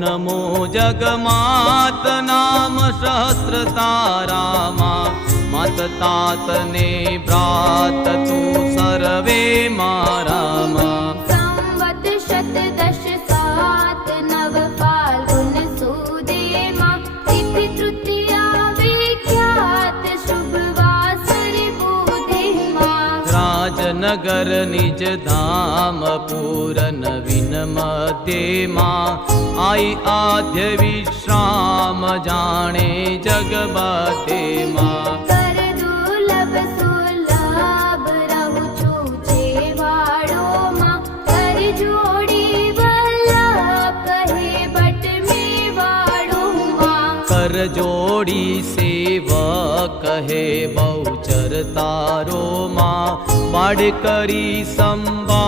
नमो जगमात नाम सहस्र तारामा मत तात ने भ्रात तू सर्वे मारामा संवत शत दश सात नव फाल्गुन सुदेमा तिथि तृतीया विख्यात शुभ वासरे बुधेमा राजनगर निज धाम पूरन विन मध्येमा आई आद्य विश्राम जाने जग बातेमा कर दुर्लभ सुलभ रहु छूचे वाड़ो माँ कर जोड़ी वल्लभ कहे बट में वाड़ो माँ कर जोड़ी सेवक कहे बहुचर तारो माँ बाढ़ करी संबा